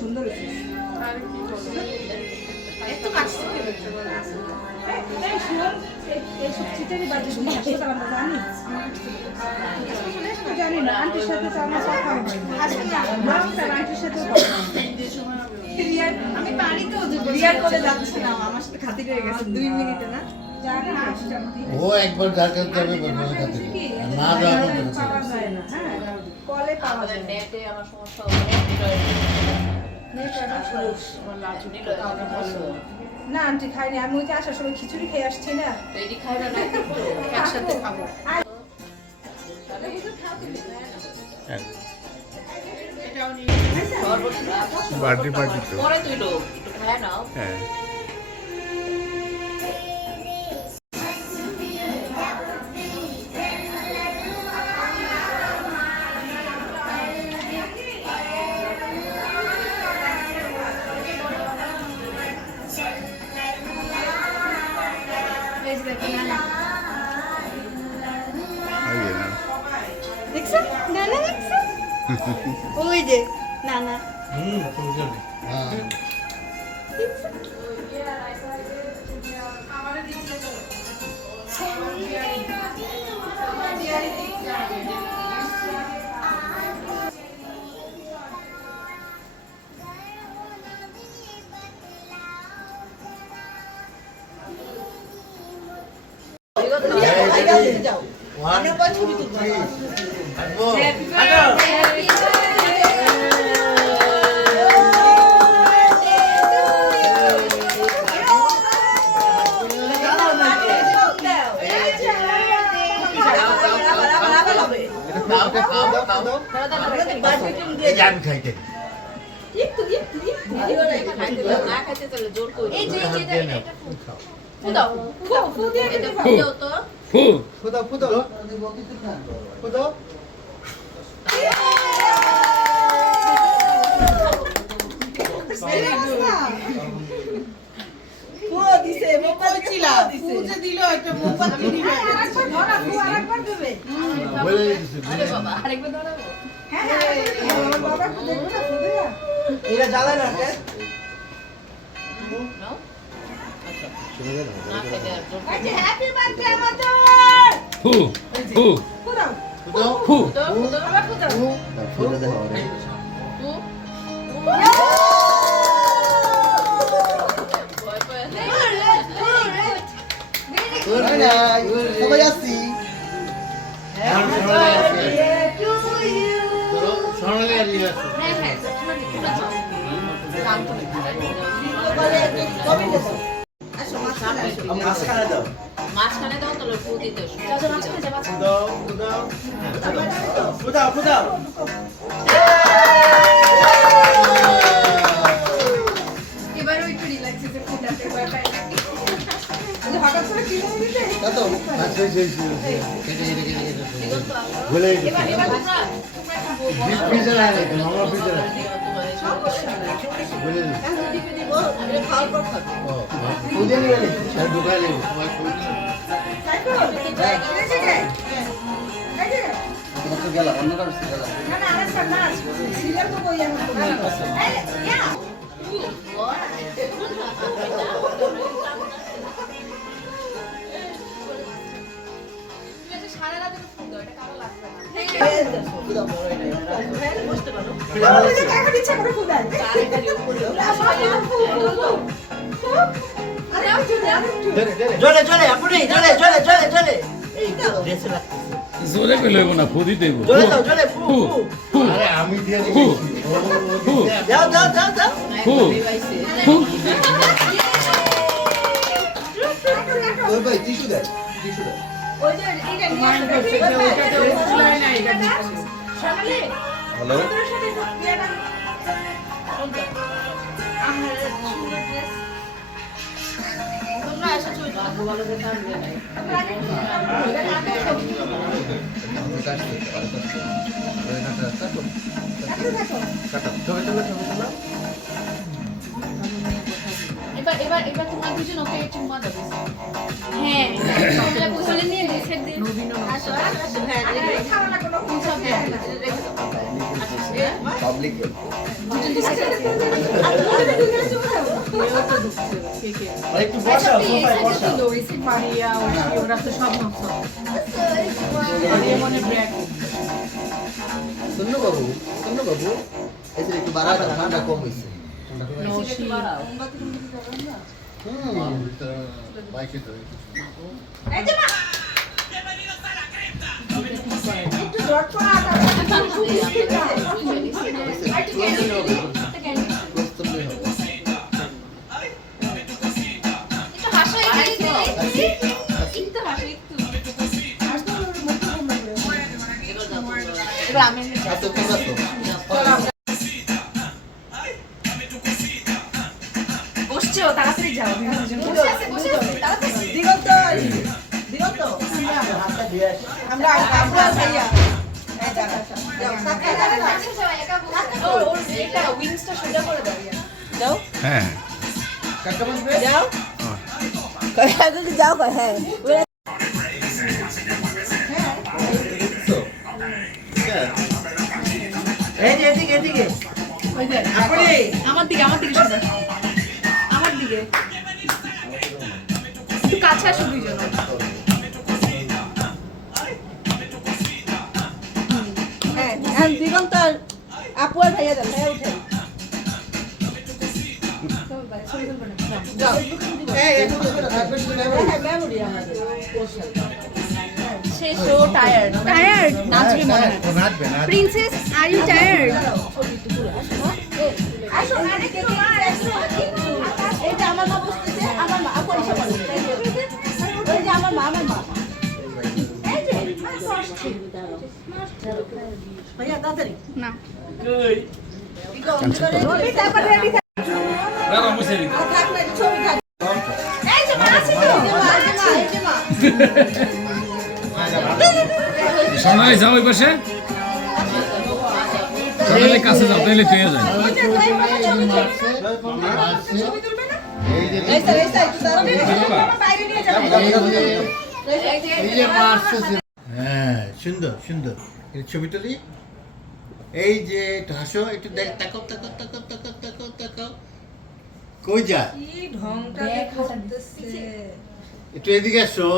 সুন্দর জানি না আন্টির সাথে তো আমার কথা আন্টির সাথে আমি পারি তো রিয়ার করে যাচ্ছে না আমার সাথে খাতির হয়ে গেছে 2 মিনিটে না ও একবার ডাক্তার যাবে বলবে খাতির না যাবে পাওয়া যায় না হ্যাঁ কলে পাওয়া যায় নেটে আমার সমস্যা না আন্টি খাইনি আমি ওই যে আসার সময় খিচুড়ি খেয়ে আসছি না রেডি খাবে না একসাথে খাবো পার্টি পার্টি তো পরে তুই লোক একটু খায় নাও হ্যাঁ দেখছো নানা দেখছো ওই যে নানা এটা জ্বালায় না হ্যাপি বার্থডে আমাদের হু হু পুরাও হু আবার পুরাও ফুলে দেখো রে সবাই আসছি সোনালি আর ইয়ে আছে মাঝখানে দাও মাঝখানে দাও তাহলে ফু দিতে ফুদাও ফুদাও এবার ওই একটু রিল্যাক্স এসে ফুটাতে পারবে হঠাৎ করে কি হয়ে গেছে কত আচ্ছা সেই কেটে বলে এবার তোমরা ফ্রিজে রাখে আমরা ফ্রিজে রাখি বলে আমি খাওয়ার পর খাবো বুঝে নিবে স্যার ঢুকালে তোমার কই তো গেল অন্য কারো গেল না না আরেকটা না সিরিয়াল তো বই আমি ইয়া সারা রাত ফু দাও এটা কারো লাগবে না ফুদাও বড় এটা বুঝতে পারো টাকা দিচ্ছে করে ফুটাই জলে জলে আপনি জলে জলে জলে জলে এই তো ড্রেসে লাগতেছে জোরে কইলে হইব না ফু দিতে হইব জলে দাও জলে ফু ফু আরে আমি দিয়ে হু দিয়েছি হু দাও দাও দাও দাও হু হু ওই ভাই টিস্যু দেয় টিস্যু দেয় ওই যে এটা নিয়ে শামিলি হ্যালো তোর সাথে বিয়াটা আমার সুন্দর ড্রেস তোমরা এসেছো ভালো দেখে আমি নাই কাটো কাটো কাটো দুজন ওকে চুম্মা দেবে হ্যাঁ সবটা কোলে নিয়ে দুই সাইড দিয়ে আসো আসো হ্যাঁ খাওয়া না কোনো হিসাব হ্যাঁ না রেখে দাও পাবলিক দুজন দুই সাইড এও তো ঢুকছে কে কে একটু বসাও সোফায় বসাও মারিয়া ওরা তো সব নকশ মারিয়া মনে ব্রেক सुन्नु बाबू ऐसे एक बारा का ठंडा कम হইছে নৌশি বাইকে ধরে এই যে মা একটু জট পড়া একটু হাসো একটু হাসো একটু এবার আমি আচ্ছা ঠিক আছে বসছো তাড়াতাড়ি যাও বসে আছে তাড়াতাড়ি দিগন্ত হাতটা দিয়ে আসি আমরা ভাইয়া ওর এটা উইংসটা সোজা করে দাও যাও হ্যাঁ কাকা বসবে যাও যদি যাও হ্যাঁ এই যে এদিকে ওই যে আপনি আমার দিকে সোজা আমার দিকে একটু কাছে আসো দুইজন হ্যাঁ দিগন্ত আপু আর ভাইয়া যান ভাইয়া উঠে যাও হ্যাঁ মেমোরি আমাদের সে সো টায়ার্ড নাচবে মনে হয় নাচবে না প্রিন্সেস আর ইউ টায়ার্ড আসো আরেকটু এই যে আমার মা বসতেছে আমার মা আপু এসে বলে ওই যে আমার মা এই যে ভাইয়া তাড়াতাড়ি না রবি তারপর রেডি থাক দাঁড়া বসে দিই থাক না ছবি থাক এই যে মা আছে তো এই যে মা সোনালি যাও ওই পাশে সোনালি কাছে যাও তাইলে পেয়ে যায় এই যে এই স্যার বাইরে নিয়ে যাও এই যে মারছে হ্যাঁ সুন্দর সুন্দর এই ছবি তুলি এই যে একটু হাসো একটু দেখ তাকাও কই যায় কি ঢংটা করতেছে একটু এদিকে আসো